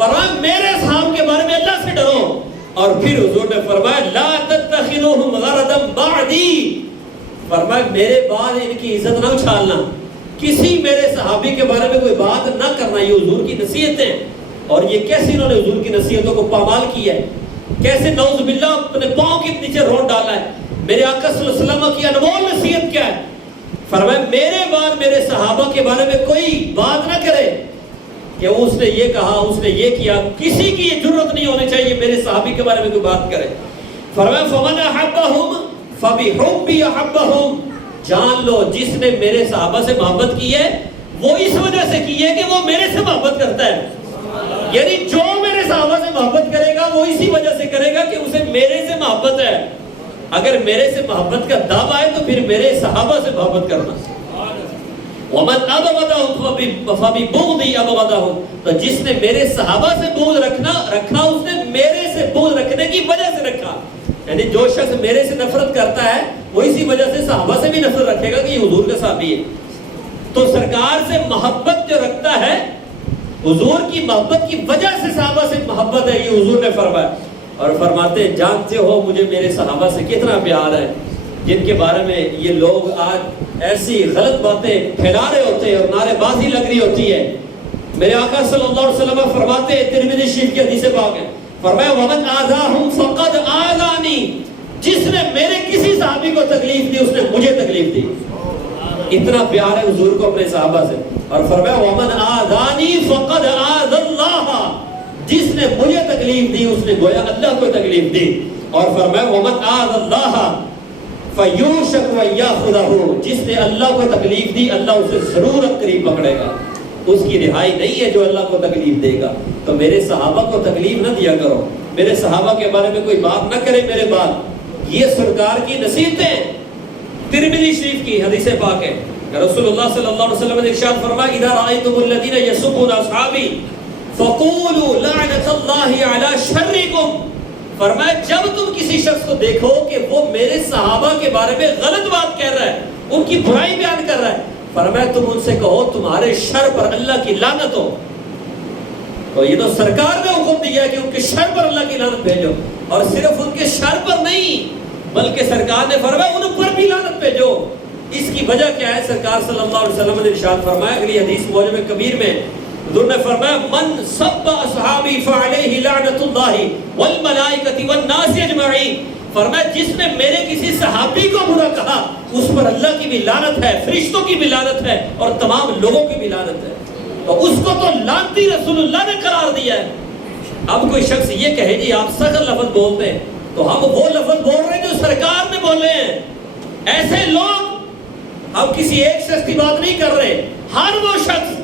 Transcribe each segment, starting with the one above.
فرمایا میرے صحابہ کے بارے میں اللہ سے ڈرو. اور پھر حضور نے فرمایا لا تتخذوهم غرضا بعدی، فرمایا میرے بعد ان کی عزت نہ اچھالنا، کسی میرے صحابی کے بارے میں کوئی بات نہ کرنا. یہ حضور کی نصیحتیں، اور یہ کیسے انہوں نے حضور کی نصیحتوں کو پامال کیا ہے، کیسے نعوذ باللہ اپنے پاؤں کے نیچے رون ڈالا ہے. میرے آقا صلی اللہ علیہ وسلم کی انمول نصیحت کیا ہے؟ فرمایا میرے بعد میرے صحابہ کے بارے میں کوئی بات نہ کرے کہ اس نے یہ کہا، اس نے یہ کیا. کسی کی یہ جرت نہیں ہونی چاہیے میرے صحابی کے بارے میں کوئی بات کرے. فرمایا فمن احبہم فبحبی احبہم، جان لو جس نے میرے صحابہ سے محبت کی ہے وہ اس وجہ سے کی ہے کہ وہ میرے سے محبت کرتا ہے. یعنی جو میرے صحابہ سے محبت کرے گا وہ اسی وجہ سے کرے گا کہ اسے میرے سے محبت ہے. اگر میرے سے محبت کا دعویٰ ہے تو پھر میرے صحابہ سے محبت کرنا. وَمَنْ أَبْغَضَهُمْ فَبِبُغْضِي أَبْغَضَهُمْ، تو جس نے میرے صحابہ سے بغض رکھا اس نے میرے سے بغض رکھنے کی وجہ سے رکھا. یعنی جو شخص میرے سے نفرت کرتا ہے وہ اسی وجہ سے صحابہ سے بھی نفرت رکھے گا کہ یہ حضور کا صحابی ہے. تو سرکار سے محبت جو رکھتا ہے، حضور کی محبت کی وجہ سے صحابہ سے محبت ہے، یہ حضور نے فرمایا. اور فرماتے جانتے ہو مجھے میرے صحابہ سے کتنا پیار ہے، جن کے بارے میں یہ لوگ آج ایسی غلط باتیں پھیلا رہے ہوتے ہیں اور نعرے بازی لگ رہی ہوتی ہے. میرے آقا صلی اللہ علیہ وسلم فرماتے ہیں، ترمذی شریف کی حدیث پاک ہے، فرمایا وَمَنْ آذَاهُمْ فَقَدْ آذَانِي، جس نے میرے کسی صحابی کو تکلیف دی اس نے مجھے تکلیف دی. اتنا پیار ہے حضور کو اپنے صحابہ سے. اور فرمایا وَمَنْ آذَانِي فَقَدْ آذَى اللَّهَ، جس نے مجھے تکلیف دی اس نے گویا اللہ کو تکلیف دی. اور فرمایا وَمَنْ آذَى اللَّهَ فَيُوشَكُ أَن يَأْخُذَهُ، جس نے اللہ کو تکلیف دی اللہ اسے ضرور قریب پکڑے گا. اس کی رہائی نہیں ہے جو اللہ کو تکلیف دے گا. تو میرے صحابہ کو تکلیف نہ دیا کرو، میرے صحابہ کے بارے میں کوئی بات نہ کرے میرے بعد. یہ سرکار کی نصیحتیں. ترمذی شریف کی حدیث پاک ہے، رسول اللہ صلی اللہ علیہ وسلم نے ارشاد فرمایا اذا رأيتم الذين يسبون اصحابي فقولوا لعنة الله على شركم، فرمایا جب تم کسی شخص کو دیکھو کہ وہ میرے صحابہ کے بارے میں غلط بات کہہ رہا ہے، ان کی برائی بیان کر رہا ہے، فرمایا تم ان سے کہو تمہارے شر پر اللہ کی لعنت ہو. تو یہ تو سرکار نے حکم دیا ہے کہ ان کے شر پر اللہ کی لعنت بھیجو. اور صرف ان کے شر پر نہیں بلکہ سرکار نے فرمایا ان پر بھی لعنت بھیجو. اس کی وجہ کیا ہے؟ سرکار صلی اللہ علیہ وسلم نے ارشاد فرمایا، اگلی حدیث معجم کبیر میں حضور نے فرمایا من سب اصحابی فعلیہ لعنت اللہ والملائکۃ والناس اجمعین، فرمایا جس نے میرے کسی صحابی کو برا کہا اس پر اللہ کی بھی لعنت ہے، فرشتوں کی بھی لعنت ہے اور تمام لوگوں کی بھی لعنت ہے. تو اس کو تو لعنتی رسول اللہ نے قرار دیا ہے. اب کوئی شخص یہ کہے جی آپ سخت لفظ بولتے ہیں، تو ہم وہ لفظ بول رہے ہیں جو سرکار نے بولے ہیں. ایسے لوگ، ہم کسی ایک شخص کی بات نہیں کر رہے، ہر وہ شخص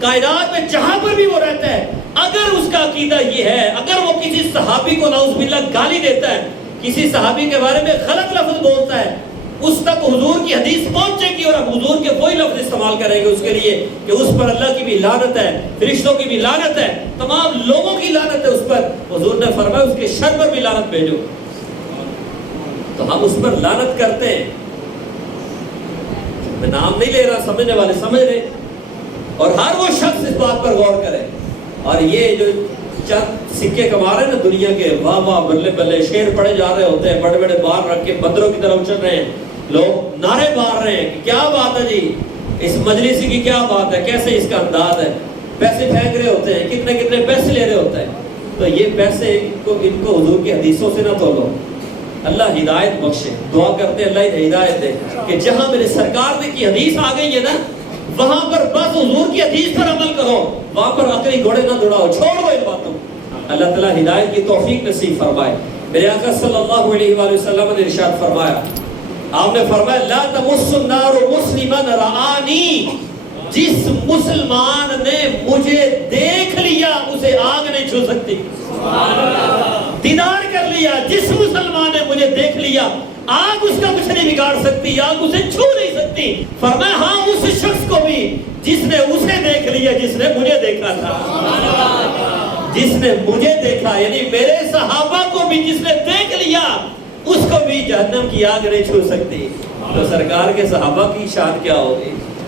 کائنات میں جہاں پر بھی وہ رہتا ہے اگر اس کا عقیدہ یہ ہے، اگر وہ کسی صحابی کو نعوذ باللہ گالی دیتا ہے، کسی صحابی کے بارے میں غلط لفظ بولتا ہے، اس تک حضور کی حدیث پہنچے گی اور ہم حضور کے وہی لفظ استعمال کریں گے اس کے لیے کہ اس پر اللہ کی بھی لعنت ہے، فرشتوں کی بھی لعنت ہے، تمام لوگوں کی لعنت ہے اس پر. حضور نے فرمایا اس کے شر پر بھی لعنت بھیجو. تو ہم اس پر لعنت کرتے ہیں. میں نام نہیں لے رہا، سمجھنے والے سمجھ رہے. اور ہر وہ شخص اس بات پر غور کرے. اور یہ جو چند سکے کما رہے ہیں نا دنیا کے، واہ واہ بلے بلے شعر پڑے جا رہے ہوتے ہیں، بڑے بڑے بار رکھ کے بندروں کی طرف چل رہے ہیں، لوگ نعرے مار رہے ہیں کہ کیا بات ہے جی، اس مجلسی کی کیا بات ہے، کیسے اس کا انداز ہے، پیسے پھینک رہے ہوتے ہیں، کتنے کتنے پیسے لے رہے ہوتے ہیں. تو یہ پیسے ان کو حضور کی حدیثوں سے نہ تولو. اللہ ہدایت بخشے. دعا کرتے ہیں اللہ ہدایت دے کہ جہاں میرے سرکار نے کی حدیث آ گئی ہے نا وہاں پر بس حضور کی حدیث پر عمل کرو، وہاں پر عقلی گھوڑے نہ دوڑاؤ، چھوڑ دو ان باتوں. اللہ تعالیٰ ہدایت کی توفیق نصیب فرمائے. میرے آقا صلی اللہ علیہ وآلہ وسلم نے ارشاد فرمایا، آپ نے فرمایا لا تمس النار مسلما رآنی، جس مسلمان نے مجھے دیکھ لیا اسے آگ نہیں چھو سکتی. دیدار کر لیا، جس مسلمان نے مجھے دیکھ لیا آگ اس کا کچھ نہیں بگاڑ سکتی، آگ اسے چھو نہیں سکتی. فرمایا ہاں اس شخص کو بھی جس نے اسے دیکھ لیا جس نے مجھے دیکھا تھا. جس نے مجھے دیکھا یعنی میرے صحابہ کو بھی جس نے دیکھ لیا اس کو بھی جہنم کی آگ نہیں چھو سکتی. تو سرکار کے صحابہ کی شان کیا ہوگی.